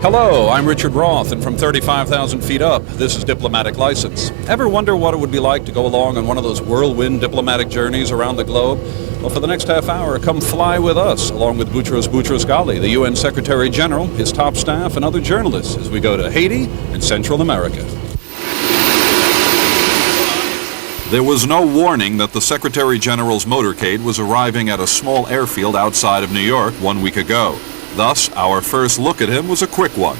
Hello, I'm Richard Roth, and from 35,000 feet up, this is Diplomatic License. Ever wonder what it would be like to go along on one of those whirlwind diplomatic journeys around the globe? Well, for the next half hour, come fly with us, along with Boutros Boutros-Ghali, the UN Secretary General, his top staff, and other journalists as we go to Haiti and Central America. There was no warning that the Secretary General's motorcade was arriving at a small airfield outside of New York 1 week ago. Thus, our first look at him was a quick one.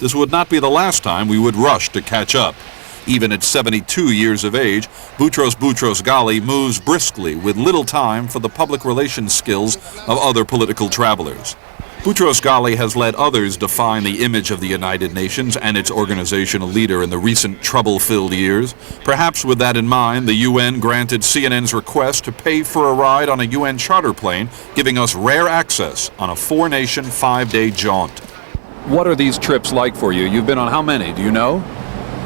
This would not be the last time we would rush to catch up. Even at 72 years of age, Boutros Boutros-Ghali moves briskly with little time for the public relations skills of other political travelers. Boutros-Ghali has let others define the image of the United Nations and its organizational leader in the recent trouble-filled years. Perhaps with that in mind, the UN granted CNN's request to pay for a ride on a UN charter plane, giving us rare access on a four-nation, 5-day jaunt. What are these trips like for you? You've been on how many? Do you know?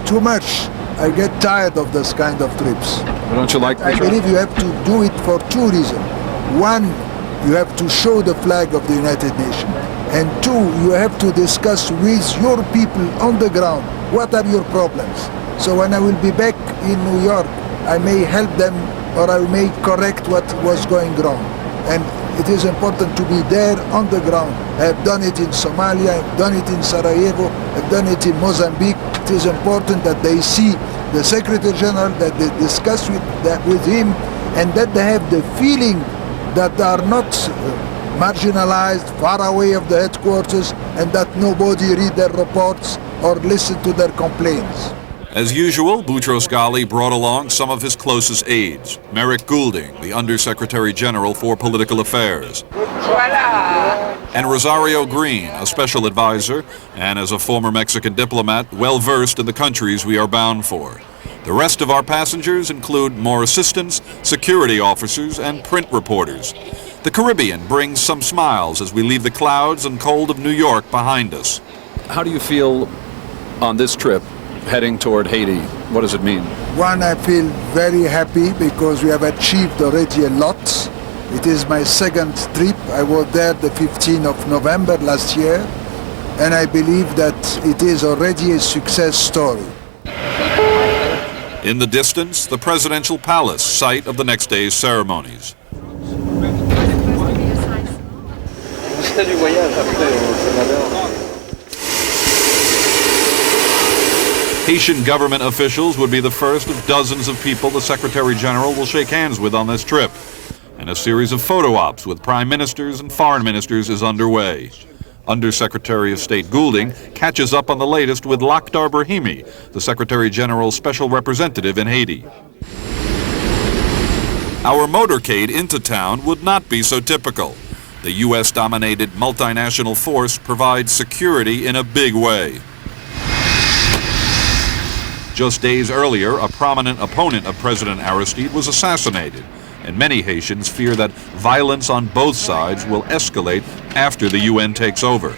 Too much. I get tired of this kind of trips. Well, don't you like the I believe you have to do it for two reasons. One, you have to show the flag of the United Nations. And two, you have to discuss with your people on the ground, what are your problems? So when I will be back in New York, I may help them or I may correct what was going wrong. And it is important to be there on the ground. I have done it in Somalia, I've done it in Sarajevo, I've done it in Mozambique. It is important that they see the Secretary General, that they discuss with him, and that they have the feeling that they are not marginalized, far away of the headquarters, and that nobody read their reports or listen to their complaints. As usual, Boutros-Ghali brought along some of his closest aides. Merrick Goulding, the Undersecretary General for Political Affairs. And Rosario Green, a special advisor, and as a former Mexican diplomat, well-versed in the countries we are bound for. The rest of our passengers include more assistants, security officers, and print reporters. The Caribbean brings some smiles as we leave the clouds and cold of New York behind us. How do you feel on this trip, heading toward Haiti? What does it mean? One, I feel very happy because we have achieved already a lot. It is my second trip. I was there the 15th of November last year, and I believe that it is already a success story. In the distance, the presidential palace, site of the next day's ceremonies. Haitian government officials would be the first of dozens of people the Secretary General will shake hands with on this trip. And a series of photo ops with prime ministers and foreign ministers is underway. Undersecretary of State Goulding catches up on the latest with Lakhdar Brahimi, the Secretary General's special representative in Haiti. Our motorcade into town would not be so typical. The U.S.-dominated multinational force provides security in a big way. Just days earlier, a prominent opponent of President Aristide was assassinated, and many Haitians fear that violence on both sides will escalate after the UN takes over.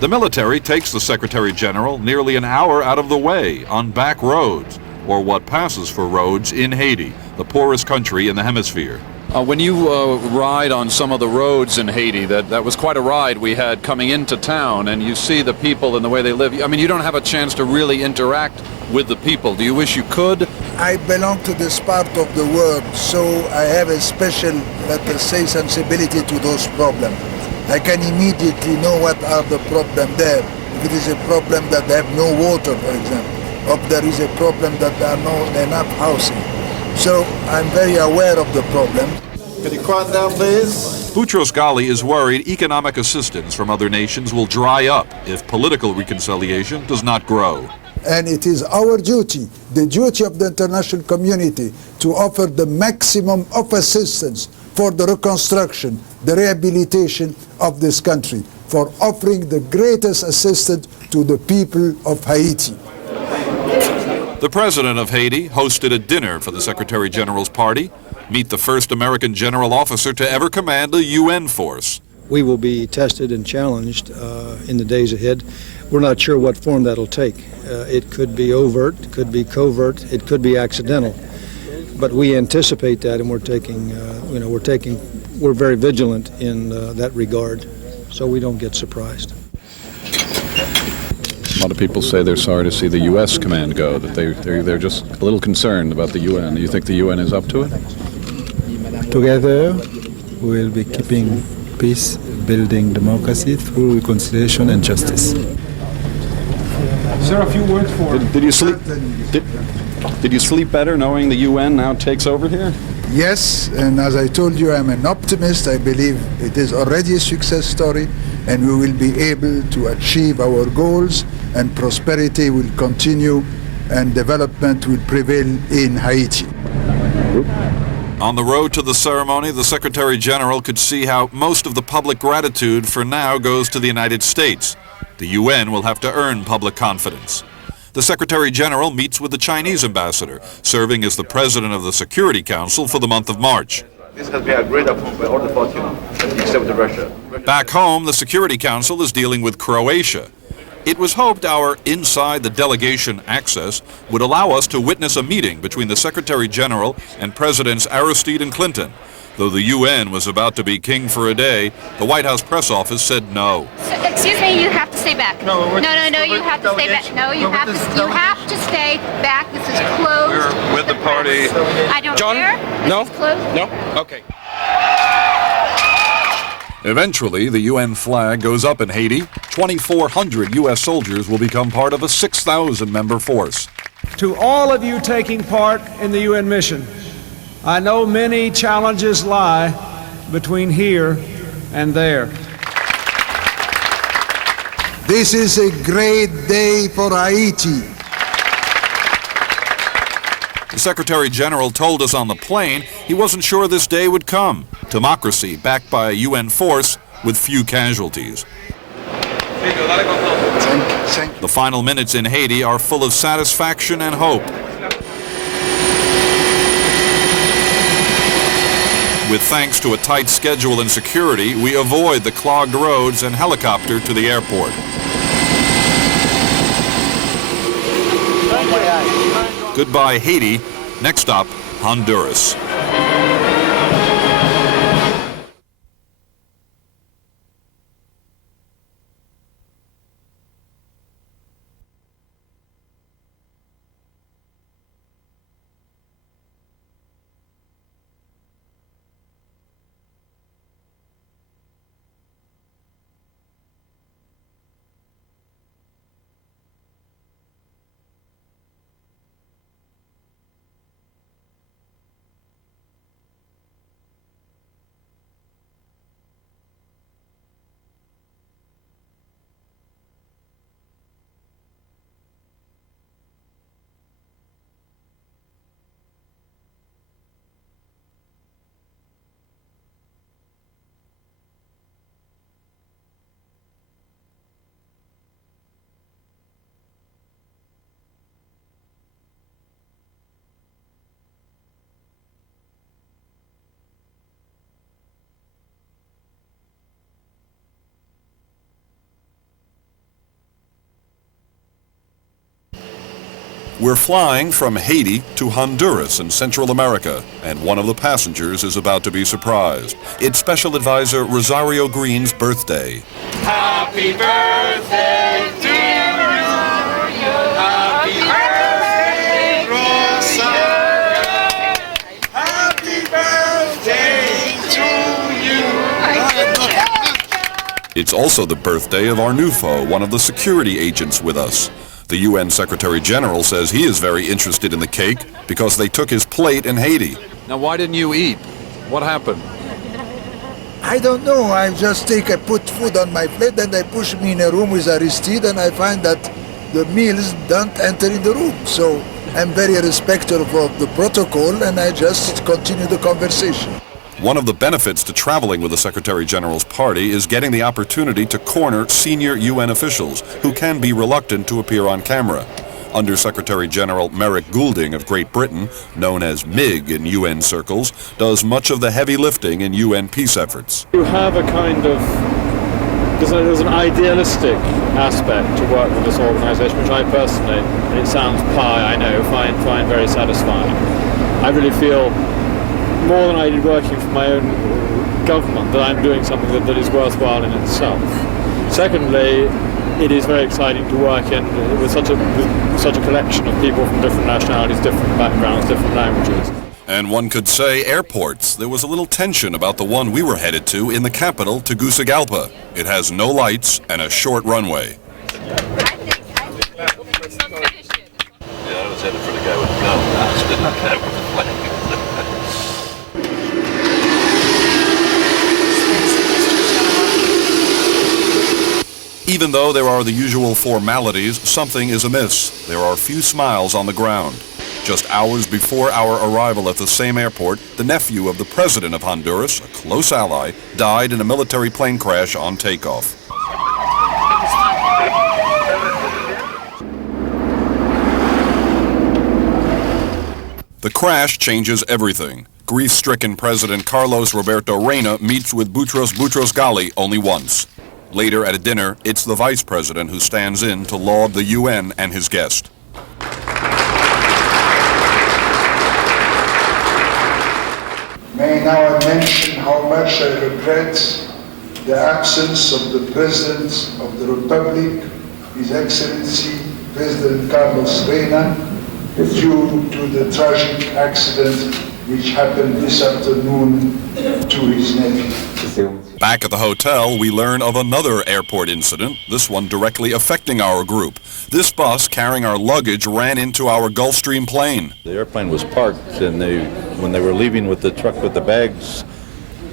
The military takes the Secretary General nearly an hour out of the way on back roads, or what passes for roads in Haiti, the poorest country in the hemisphere. When you ride on some of the roads in Haiti, that was quite a ride we had coming into town, and you see the people and the way they live. I mean, you don't have a chance to really interact with the people. Do you wish you could? I belong to this part of the world, so I have a special, let us say, sensibility to those problems. I can immediately know what are the problems there. If it is a problem that they have no water, for example, or there is a problem that there are not enough housing. So I'm very aware of the problem. Can you quiet down, please? Boutros-Ghali is worried economic assistance from other nations will dry up if political reconciliation does not grow. And it is our duty, the duty of the international community, to offer the maximum of assistance for the reconstruction, the rehabilitation of this country, for offering the greatest assistance to the people of Haiti. The president of Haiti hosted a dinner for the Secretary General's party. Meet the first American general officer to ever command a UN force. We will be tested and challenged in the days ahead. We're not sure what form that'll take. It could be overt, it could be covert, it could be accidental. But we anticipate that, and we're very vigilant in that regard, so we don't get surprised. A lot of people say they're sorry to see the U.S. command go, that they're just a little concerned about the UN. Do you think the UN is up to it? Together, we'll be keeping peace, building democracy through reconciliation and justice. Sir, a few words for... Did you sleep? Did you sleep better knowing the UN now takes over here? Yes, and as I told you, I'm an optimist. I believe it is already a success story, and we will be able to achieve our goals, and prosperity will continue, and development will prevail in Haiti. On the road to the ceremony, the Secretary General could see how most of the public gratitude for now goes to the United States. The UN will have to earn public confidence. The Secretary General meets with the Chinese ambassador, serving as the president of the Security Council for the month of March. This has been a great approval by all the parties, except Russia. Back home, the Security Council is dealing with Croatia. It was hoped our inside the delegation access would allow us to witness a meeting between the Secretary General and Presidents Aristide and Clinton. Though the UN was about to be king for a day, the White House press office said no. Excuse me, you have to stay back. No, you have to stay back. No, you have to stay back. This is closed. We're with the party. I don't John? care. No? It's closed. No? Okay. Eventually, the UN flag goes up in Haiti. 2,400 U.S. soldiers will become part of a 6,000-member force. To all of you taking part in the UN mission, I know many challenges lie between here and there. This is a great day for Haiti. The Secretary General told us on the plane he wasn't sure this day would come. Democracy backed by a UN force with few casualties. Thank you. The final minutes in Haiti are full of satisfaction and hope. With thanks to a tight schedule and security, we avoid the clogged roads and helicopter to the airport. Goodbye, Haiti. Next stop, Honduras. We're flying from Haiti to Honduras in Central America, and one of the passengers is about to be surprised. It's Special Advisor Rosario Green's birthday. Happy birthday to you. Happy birthday, Rosario. Happy birthday to you. It's also the birthday of our new foe, one of the security agents with us. The UN Secretary General says he is very interested in the cake because they took his plate in Haiti. Now, why didn't you eat? What happened? I don't know. I put food on my plate, and they push me in a room with Aristide, and I find that the meals don't enter in the room. So I'm very respectful of the protocol, and I just continue the conversation. One of the benefits to traveling with the Secretary General's party is getting the opportunity to corner senior UN officials who can be reluctant to appear on camera. Under Secretary General Merrick Goulding of Great Britain, known as MIG in UN circles, does much of the heavy lifting in UN peace efforts. You have a kind of, there's an idealistic aspect to work with this organization, which I personally, and it sounds pie, I know, find very satisfying. I really feel, more than I did working for my own government, that I'm doing something that is worthwhile in itself. Secondly, it is very exciting to work in with such a collection of people from different nationalities, different backgrounds, different languages. And one could say airports. There was a little tension about the one we were headed to in the capital, Tegucigalpa. It has no lights and a short runway. Yeah, I was headed for the guy with the gun. I just didn't care with the flag. Even though there are the usual formalities, something is amiss. There are few smiles on the ground. Just hours before our arrival at the same airport, the nephew of the president of Honduras, a close ally, died in a military plane crash on takeoff. The crash changes everything. Grief-stricken President Carlos Roberto Reina meets with Boutros Boutros-Ghali only once. Later at a dinner, it's the vice president who stands in to laud the UN and his guest. May now I mention how much I regret the absence of the President of the Republic, His Excellency President Carlos Reina, due to the tragic accident which happened this afternoon to his nephew. Back at the hotel, we learn of another airport incident, this one directly affecting our group. This bus carrying our luggage ran into our Gulfstream plane. The airplane was parked, and when they were leaving with the truck with the bags,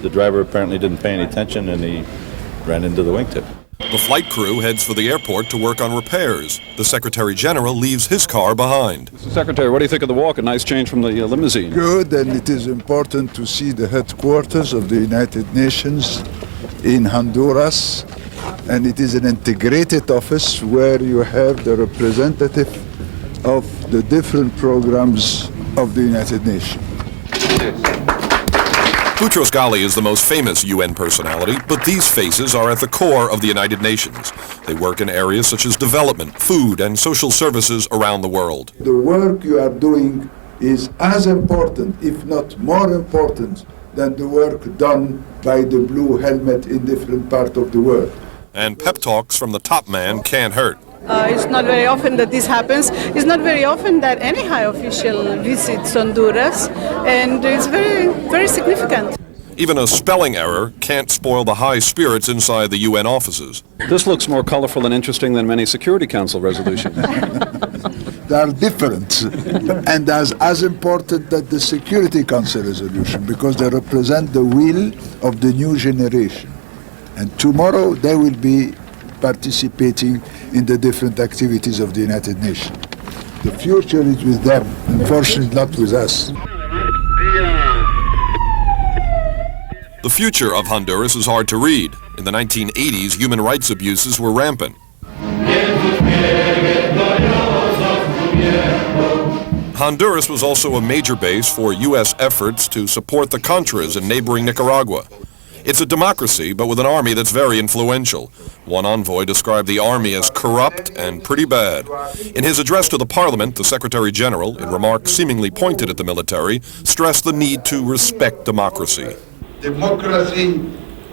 the driver apparently didn't pay any attention, and he ran into the wingtip. The flight crew heads for the airport to work on repairs. The Secretary General leaves his car behind. Mr. Secretary, what do you think of the walk? A nice change from the limousine. Good, and it is important to see the headquarters of the United Nations in Honduras, and it is an integrated office where you have the representative of the different programs of the United Nations. Boutros-Ghali is the most famous UN personality, but these faces are at the core of the United Nations. They work in areas such as development, food, and social services around the world. The work you are doing is as important, if not more important, than the work done by the blue helmet in different parts of the world. And pep talks from the top man can't hurt. It's not very often that this happens. It's not very often that any high official visits Honduras, and it's very, very significant. Even a spelling error can't spoil the high spirits inside the UN offices. This looks more colorful and interesting than many Security Council resolutions. They are different, and as important that the Security Council resolution, because they represent the will of the new generation. And tomorrow they will be participating in the different activities of the United Nations. The future is with them, unfortunately not with us. The future of Honduras is hard to read. In the 1980s, human rights abuses were rampant. Honduras was also a major base for U.S. efforts to support the Contras in neighboring Nicaragua. It's a democracy, but with an army that's very influential. One envoy described the army as corrupt and pretty bad. In his address to the parliament, the Secretary General, in remarks seemingly pointed at the military, stressed the need to respect democracy. Democracy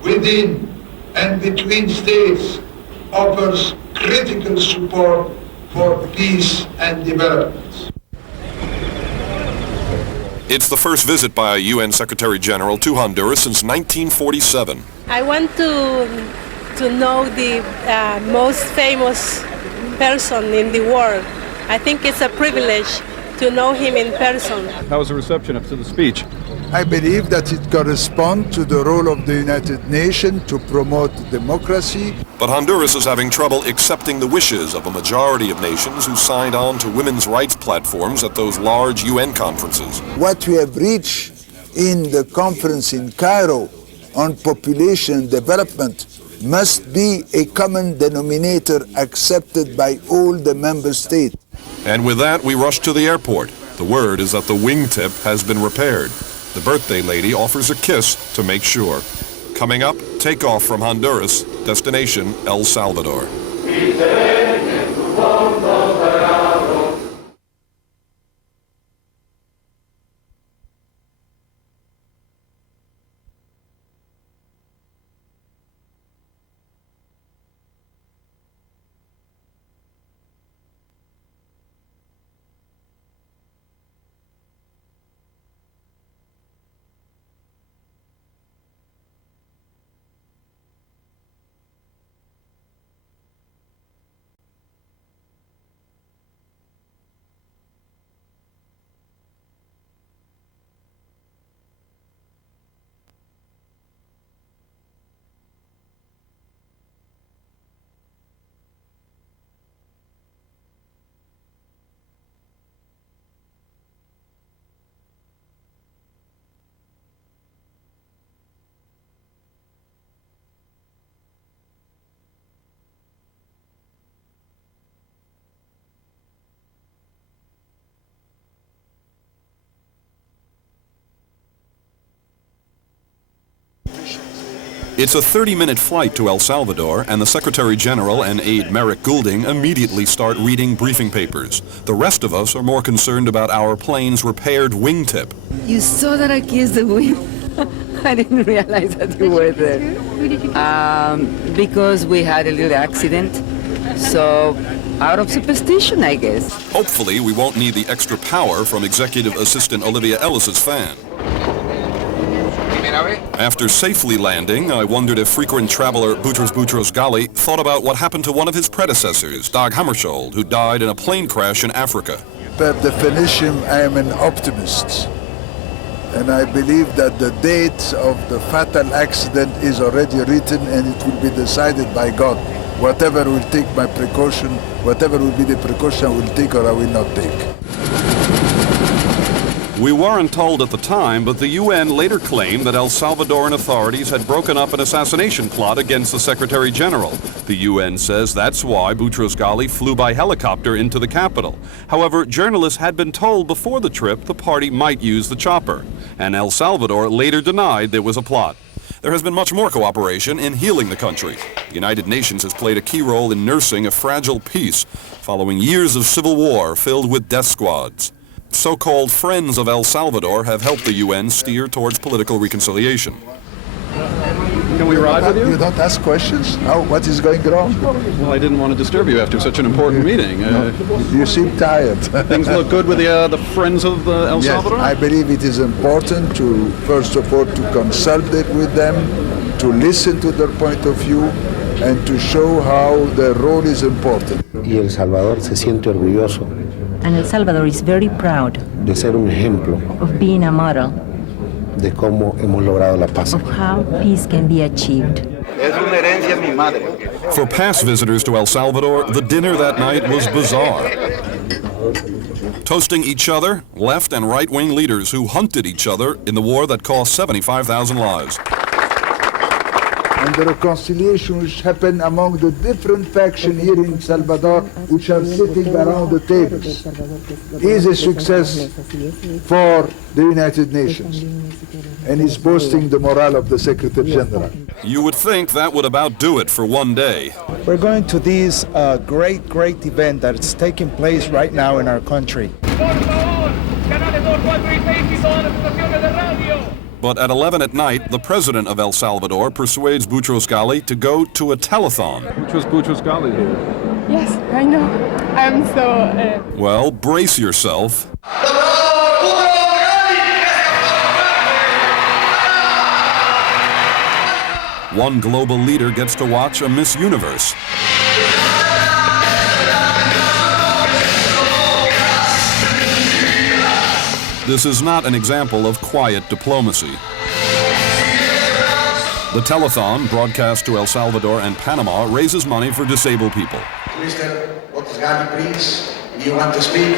within and between states offers critical support for peace and development. It's the first visit by a UN Secretary General to Honduras since 1947. I want to know the most famous person in the world. I think it's a privilege to know him in person. How was the reception up to the speech? I believe that it corresponds to the role of the United Nations to promote democracy. But Honduras is having trouble accepting the wishes of a majority of nations who signed on to women's rights platforms at those large UN conferences. What we have reached in the conference in Cairo on population development must be a common denominator accepted by all the member states. And with that, we rush to the airport. The word is that the wingtip has been repaired. The birthday lady offers a kiss to make sure. Coming up, takeoff from Honduras, destination El Salvador. It's a 30-minute flight to El Salvador, and the Secretary General and aide Merrick Goulding immediately start reading briefing papers. The rest of us are more concerned about our plane's repaired wingtip. You saw that I kissed the wing? I didn't realize that you were there. Who did you kiss? Because we had a little accident. So, out of superstition, I guess. Hopefully, we won't need the extra power from Executive Assistant Olivia Ellis's fan. After safely landing, I wondered if frequent traveler Boutros Ghali thought about what happened to one of his predecessors, Dag Hammarskjöld, who died in a plane crash in Africa. Per definition, I am an optimist. And I believe that the date of the fatal accident is already written and it will be decided by God. Whatever will take my precaution, whatever will be the precaution I will take or I will not take. We weren't told at the time, but the UN later claimed that El Salvadoran authorities had broken up an assassination plot against the Secretary General. The UN says that's why Boutros Ghali flew by helicopter into the capital. However, journalists had been told before the trip the party might use the chopper, and El Salvador later denied there was a plot. There has been much more cooperation in healing the country. The United Nations has played a key role in nursing a fragile peace following years of civil war filled with death squads. So-called Friends of El Salvador have helped the UN steer towards political reconciliation. Can we ride with you? You don't ask questions? What is going wrong? Well, I didn't want to disturb you after such an important meeting. You seem tired. Things look good with the Friends of El Salvador? Yes, I believe it is important to, first of all, to consult with them, to listen to their point of view, and to show how their role is important. Y El Salvador se siente orgulloso. And El Salvador is very proud de ser un ejemplo of being a model de cómo hemos logrado la paz. of how peace can be achieved. For past visitors to El Salvador, the dinner that night was bizarre. Toasting each other, left and right-wing leaders who hunted each other in the war that cost 75,000 lives. And the reconciliation which happened among the different factions here in Salvador, which are sitting around the tables, is a success for the United Nations, and is boosting the morale of the Secretary General. You would think that would about do it for one day. We're going to this great event that's taking place right now in our country. But at 11 at night, the president of El Salvador persuades Boutros Ghali to go to a telethon. Which was Boutros Ghali here? Yes, I know. I'm so... Well, brace yourself. One global leader gets to watch a Miss Universe. This is not an example of quiet diplomacy. The telethon, broadcast to El Salvador and Panama, raises money for disabled people. Mr. Ghali, please, you want to speak?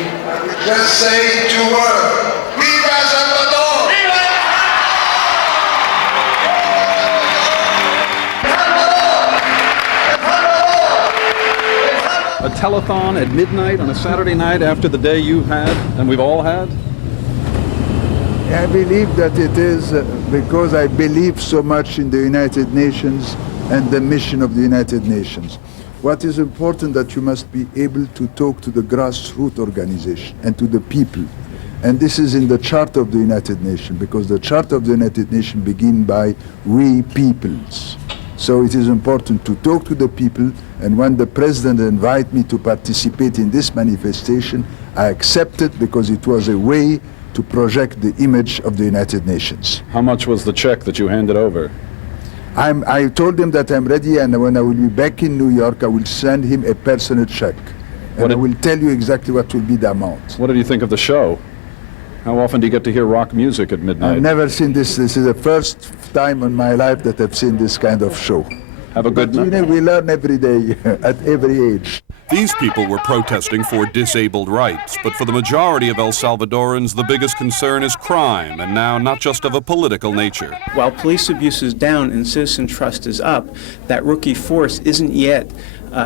Just say 2 words. Viva Salvador! A telethon at midnight on a Saturday night after the day you had, and we've all had? I believe that it is because I believe so much in the United Nations and the mission of the United Nations. What is important that you must be able to talk to the grassroots organization and to the people. And this is in the Charter of the United Nations, because the Charter of the United Nations begins by we peoples. So it is important to talk to the people, and when the president invited me to participate in this manifestation, I accepted because it was a way to project the image of the United Nations. How much was the check that you handed over? I told him that I'm ready, and when I will be back in New York, I will send him a personal check. And I will tell you exactly what will be the amount. What did you think of the show? How often do you get to hear rock music at midnight? I've never seen this. This is the first time in my life that I've seen this kind of show. Have a good night. You know, we learn every day, at every age. These people were protesting for disabled rights, but for the majority of El Salvadorans, the biggest concern is crime, and now not just of a political nature. While police abuse is down and citizen trust is up, that rookie force isn't yet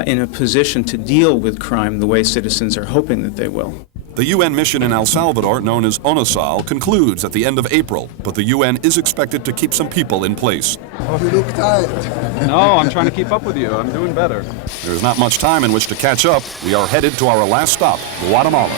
in a position to deal with crime the way citizens are hoping that they will. The UN mission in El Salvador, known as UNISAL, concludes at the end of April, but the UN is expected to keep some people in place. You look tired. No, I'm trying to keep up with you. I'm doing better. There's not much time in which to catch up. We are headed to our last stop, Guatemala.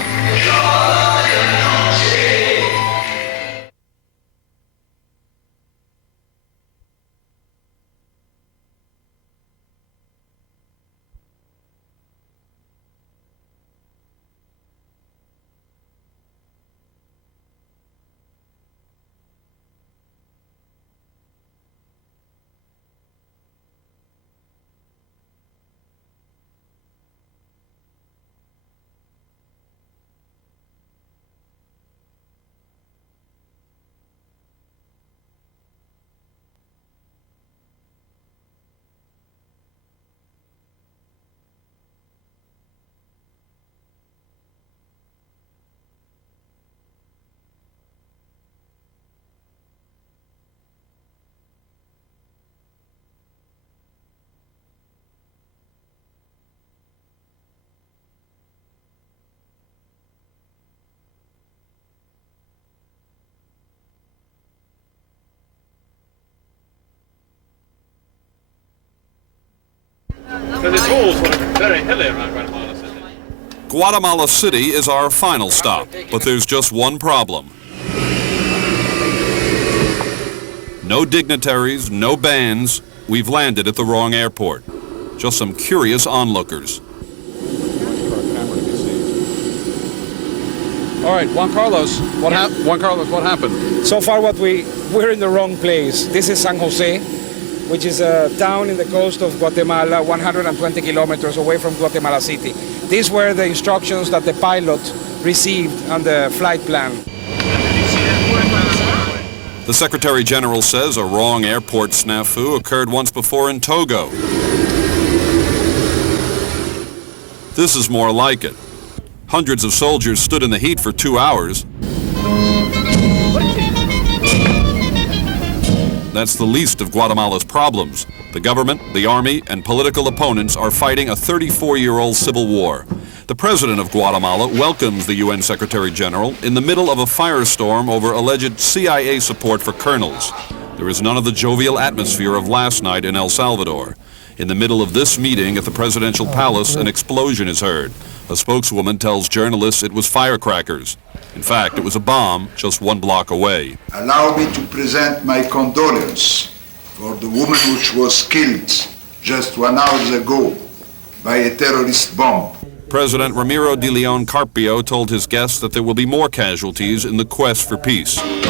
So it's all sort of very hilly around Guatemala City. Guatemala City is our final stop, but there's just one problem. No dignitaries, no bands. We've landed at the wrong airport. Just some curious onlookers. All right, Juan Carlos, what happened? So far, we're in the wrong place. This is San Jose, which is a town in the coast of Guatemala, 120 kilometers away from Guatemala City. These were the instructions that the pilot received on the flight plan. The Secretary General says a wrong airport snafu occurred once before in Togo. This is more like it. Hundreds of soldiers stood in the heat for 2 hours. That's the least of Guatemala's problems. The government, the army, and political opponents are fighting a 34-year-old civil war. The president of Guatemala welcomes the UN Secretary General in the middle of a firestorm over alleged CIA support for colonels. There is none of the jovial atmosphere of last night in El Salvador. In the middle of this meeting at the presidential palace, an explosion is heard. A spokeswoman tells journalists it was firecrackers. In fact, it was a bomb just 1 block away. Allow me to present my condolence for the woman which was killed just 1 hour ago by a terrorist bomb. President Ramiro de Leon Carpio told his guests that there will be more casualties in the quest for peace. The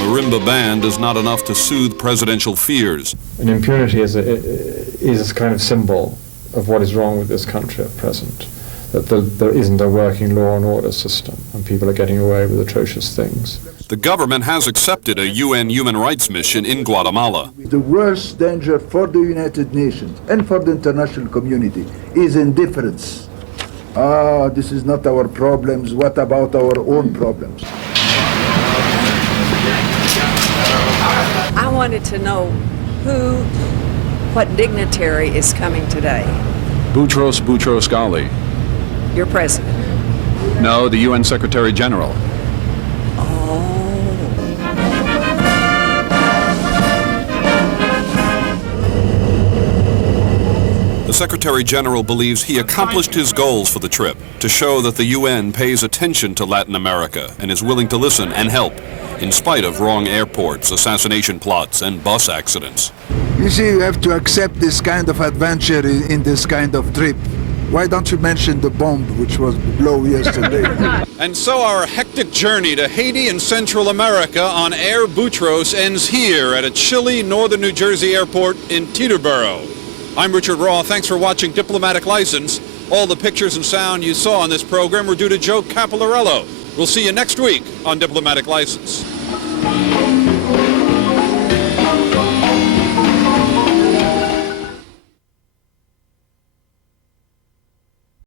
marimba band is not enough to soothe presidential fears. And impunity is a kind of symbol of what is wrong with this country at present. That there isn't a working law and order system, and people are getting away with atrocious things. The government has accepted a UN human rights mission in Guatemala. The worst danger for the United Nations and for the international community is indifference. This is not our problems. What about our own problems? I wanted to know what dignitary is coming today. Boutros Ghali. Your president. No, the UN Secretary General. The Secretary General believes he accomplished his goals for the trip, to show that the UN pays attention to Latin America and is willing to listen and help, in spite of wrong airports, assassination plots, and bus accidents. You see, you have to accept this kind of adventure in this kind of trip. Why don't you mention the bomb which was blown yesterday? And so our hectic journey to Haiti and Central America on Air Boutros ends here at a chilly northern New Jersey airport in Teterboro. I'm Richard Raw. Thanks for watching Diplomatic License. All the pictures and sound you saw on this program were due to Joe Capolarello. We'll see you next week on Diplomatic License.